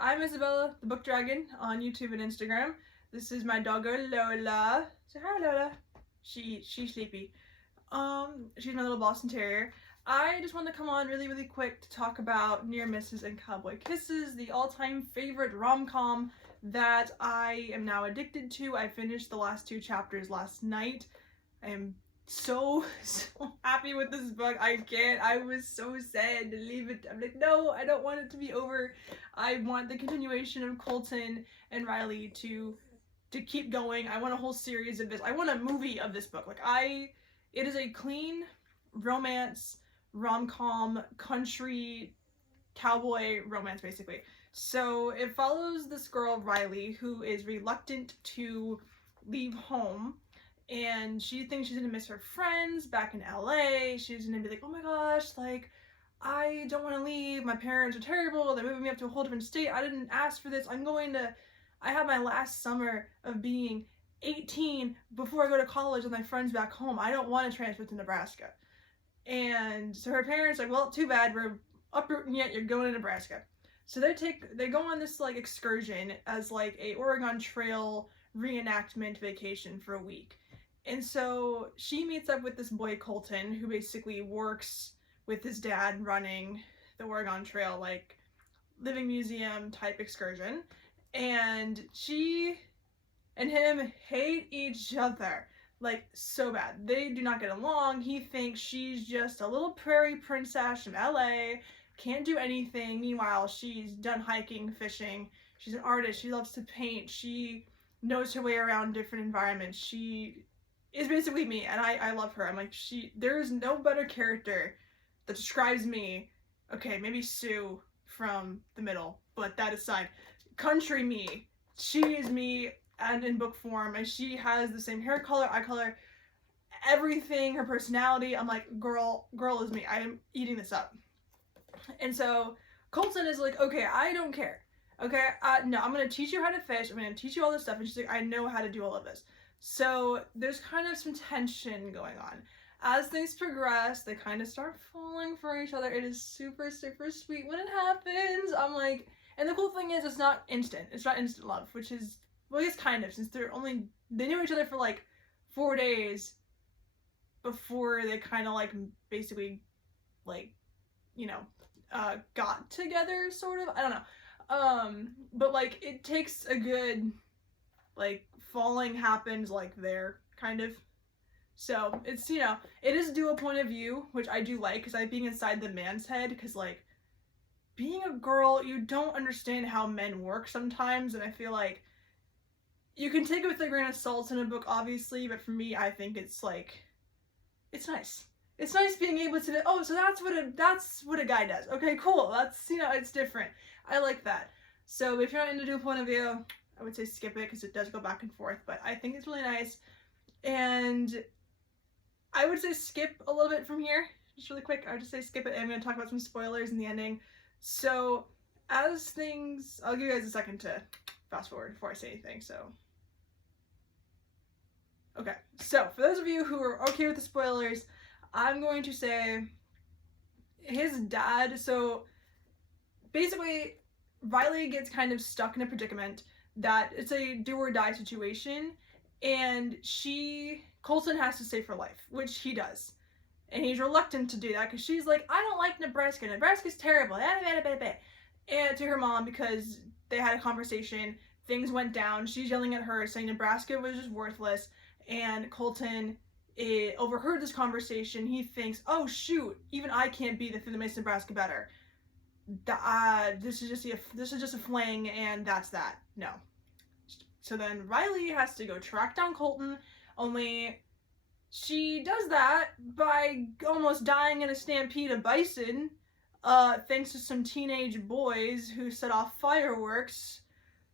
I'm Isabella, the Book Dragon, on YouTube and Instagram. This is my doggo Lola. Say hi, Lola. She's sleepy. She's my little Boston Terrier. I just wanted to come on really quick to talk about Near Misses and Cowboy Kisses, the all-time favorite rom-com that I am now addicted to. I finished the last 2 chapters last night. I am so happy with this book. I was so sad to leave it. I'm like, no, I don't want it to be over. I want the continuation of Colton and Riley to keep going. I want a whole series of this. I want a movie of this book. It is a clean romance, rom-com, country, cowboy romance, basically. So it follows this girl, Riley, who is reluctant to leave home. And she thinks she's gonna miss her friends back in LA. She's gonna be like, oh my gosh, like, I don't want to leave. My parents are terrible. They're moving me up to a whole different state. I didn't ask for this. I have my last summer of being 18 before I go to college with my friends back home. I don't want to transfer to Nebraska. And so her parents are like, well, too bad. We're uprooting yet. You're going to Nebraska. So they go on this like excursion as like a Oregon Trail reenactment vacation for a week. And so she meets up with this boy, Colton, who basically works with his dad running the Oregon Trail, like, living museum type excursion. And she and him hate each other, like, so bad. They do not get along. He thinks she's just a little prairie princess from LA, can't do anything. Meanwhile, she's done hiking, fishing. She's an artist. She loves to paint. She knows her way around different environments. She is basically me, and I love her. I'm like, there is no better character that describes me. Okay, maybe Sue from The Middle, but that aside, country me. She is me, and in book form, and she has the same hair color, eye color, everything, her personality. I'm like, girl is me. I am eating this up. And so Colton is like, okay, I don't care. Okay, no, I'm gonna teach you how to fish. I'm gonna teach you all this stuff. And she's like, I know how to do all of this. So there's kind of some tension going on. As things progress, they kind of start falling for each other. It is super sweet when it happens. I'm like, and the cool thing is it's not instant. It's not instant love, which is, well, I guess kind of, since they knew each other for like 4 days before they kind of like basically like, you know, got together, sort of. I don't know. But like it takes a good, like, falling happens like there, kind of. So it's, you know, it is dual point of view, which I do like, because I like being inside the man's head, because like being a girl, you don't understand how men work sometimes, and I feel like you can take it with a grain of salt in a book, obviously, but for me, I think it's like, it's nice. It's nice being able to, oh, so that's what a guy does. Okay, cool. That's, you know, it's different. I like that. So if you're not into dual point of view, I would say skip it, because it does go back and forth, but I think it's really nice. And I would say skip a little bit from here, just really quick. I would just say skip it, and I'm going to talk about some spoilers in the ending. So as things, I'll give you guys a second to fast forward before I say anything, so. Okay, so for those of you who are okay with the spoilers, I'm going to say his dad, so basically Riley gets kind of stuck in a predicament that it's a do or die situation, and Colton has to save her life, which he does. And he's reluctant to do that because she's like, I don't like Nebraska. Nebraska's terrible. And to her mom, because they had a conversation, things went down. She's yelling at her, saying Nebraska was just worthless. And Colton overheard this conversation. He thinks, oh shoot, even I can't be the thing that makes Nebraska better. This is just a fling, and that's that. No. So then Riley has to go track down Colton, only she does that by almost dying in a stampede of bison, thanks to some teenage boys who set off fireworks,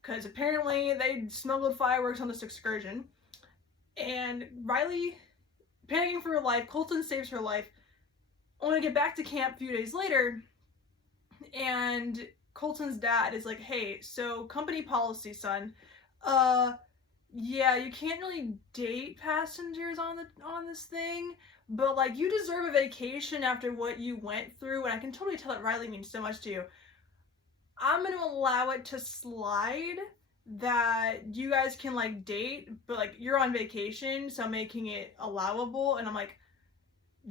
because apparently they smuggled fireworks on this excursion. And Riley, panicking for her life, Colton saves her life, only to get back to camp a few days later, and Colton's dad is like, hey, so company policy, son, yeah, you can't really date passengers on this thing, but like, you deserve a vacation after what you went through, and I can totally tell that Riley means so much to you. I'm gonna allow it to slide that you guys can like date, but like you're on vacation, so making it allowable. And I'm like,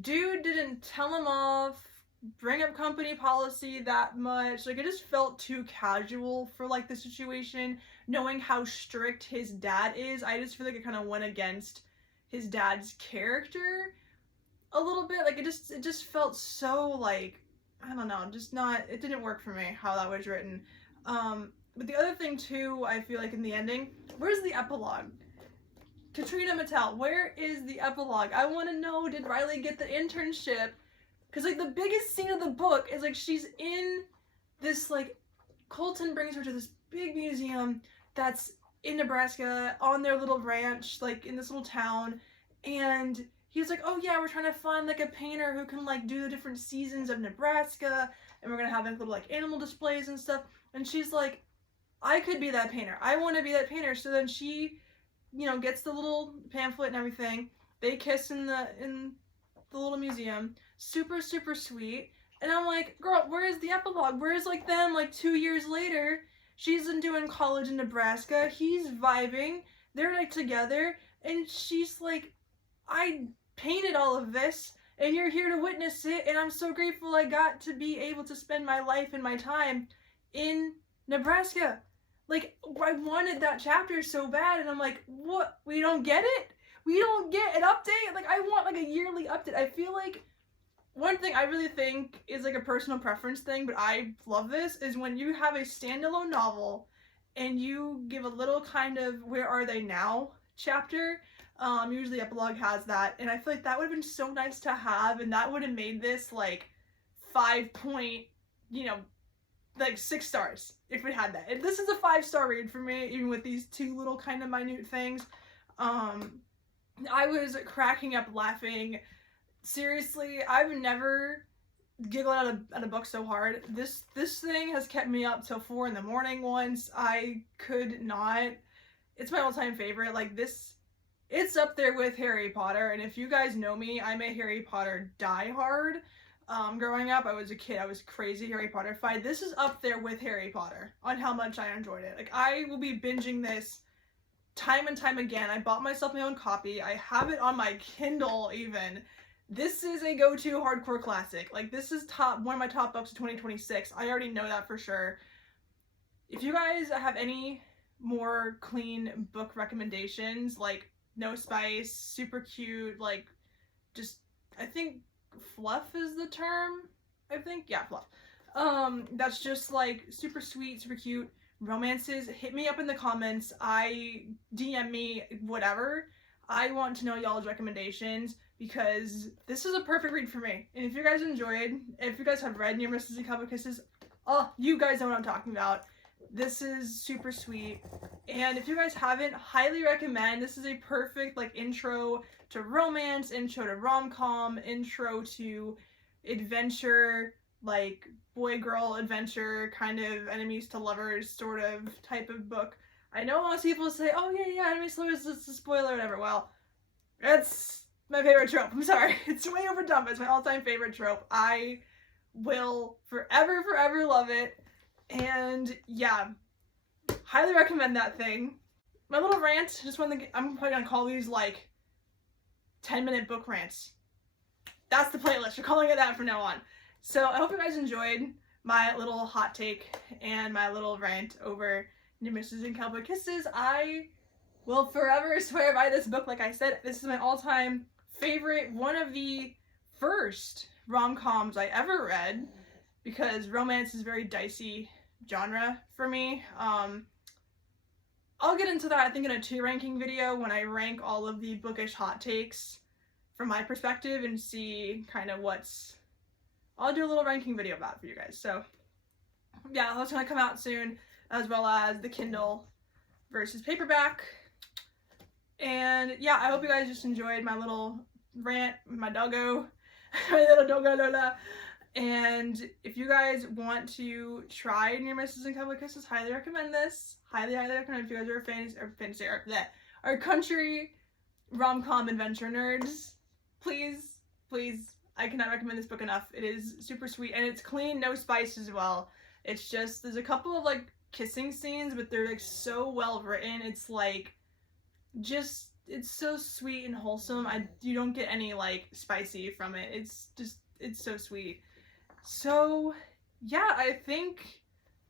dude didn't tell him off, bring up company policy that much. Like, it just felt too casual for like the situation. Knowing how strict his dad is, I just feel like it kind of went against his dad's character a little bit. Like, it just felt so like, I don't know, just not, it didn't work for me how that was written. But the other thing too, I feel like in the ending, where's the epilogue? Katrina Mattel, where is the epilogue? I want to know, did Riley get the internship? Because like the biggest scene of the book is like she's in this, like, Colton brings her to this big museum that's in Nebraska on their little ranch, like in this little town, and he's like, oh yeah, we're trying to find like a painter who can like do the different seasons of Nebraska, and we're gonna have like little like animal displays and stuff. And she's like, I could be that painter. I want to be that painter. So then she, you know, gets the little pamphlet and everything. They kiss in the little museum. Super, super sweet. And I'm like, girl, where is the epilogue? Where is like them like 2 years later? She's doing college in Nebraska. He's vibing. They're like together. And she's like, I painted all of this and you're here to witness it. And I'm so grateful I got to be able to spend my life and my time in Nebraska. Like, I wanted that chapter so bad, and I'm like, what? We don't get it? We don't get an update? Like, I want, like, a yearly update. I feel like one thing I really think is, like, a personal preference thing, but I love this, is when you have a standalone novel and you give a little kind of where are they now chapter. Usually epilogue has that, and I feel like that would have been so nice to have, and that would have made this, like, 5 point, you know, like 6 stars if it had that. And this is a 5-star read for me, even with these 2 little kind of minute things. I was cracking up laughing. Seriously, I've never giggled at a book so hard. This thing has kept me up till 4 in the morning once. I could not. It's my all-time favorite. Like, this, it's up there with Harry Potter, and if you guys know me, I'm a Harry Potter diehard. Growing up, I was a kid, I was crazy Harry Potter-fied. This is up there with Harry Potter on how much I enjoyed it. Like, I will be binging this time and time again. I bought myself my own copy. I have it on my Kindle even. This is a go-to hardcore classic. Like, this is one of my top books of 2026. I already know that for sure. If you guys have any more clean book recommendations, like no spice, super cute, like, just, I think fluff is the term, I think. Yeah, fluff. That's just like super sweet, super cute romances, hit me up in the comments. DM me, whatever. I want to know y'all's recommendations, because this is a perfect read for me. And if you guys enjoyed, if you guys have read Near Misses and Cowboy Kisses, oh, you guys know what I'm talking about. This is super sweet. And if you guys haven't, highly recommend. This is a perfect like intro to romance, intro to rom-com, intro to adventure, like boy-girl adventure, kind of enemies to lovers sort of type of book. I know most people say, oh yeah, enemies to lovers, it's a spoiler, whatever. Well, that's my favorite trope. I'm sorry. It's way overdone, but it's my all-time favorite trope. I will forever, forever love it. And yeah, highly recommend that thing. My little rant, just one thing, I'm probably gonna call these like 10-minute book rants. That's the playlist. We're calling it that from now on. So I hope you guys enjoyed my little hot take and my little rant over Near Misses and Cowboy Kisses. I will forever swear by this book. Like I said, this is my all-time favorite, one of the first rom-coms I ever read, because romance is a very dicey genre for me. I'll get into that, I think, in a 2 ranking video when I rank all of the bookish hot takes from my perspective and see kind of what's... I'll do a little ranking video about it for you guys. So yeah, that's gonna come out soon, as well as the Kindle versus paperback. And yeah, I hope you guys just enjoyed my little rant, my doggo, my little doggo Lola. And if you guys want to try Near Misses and Cowboy Kisses, highly recommend this. Highly, highly recommend if you guys are country rom-com adventure nerds. Please, please, I cannot recommend this book enough. It is super sweet, and it's clean, no spice as well. It's just, there's a couple of like kissing scenes, but they're like so well written. It's like, just, it's so sweet and wholesome. You don't get any like spicy from it. It's just, it's so sweet. So yeah, I think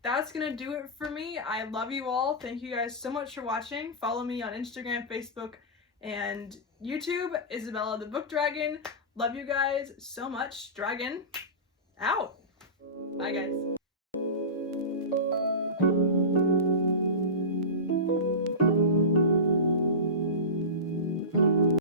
that's gonna do it for me. I love you all. Thank you guys so much for watching. Follow me on Instagram, Facebook, and YouTube, Isabella the Book Dragon. Love you guys so much. Dragon out. Bye guys.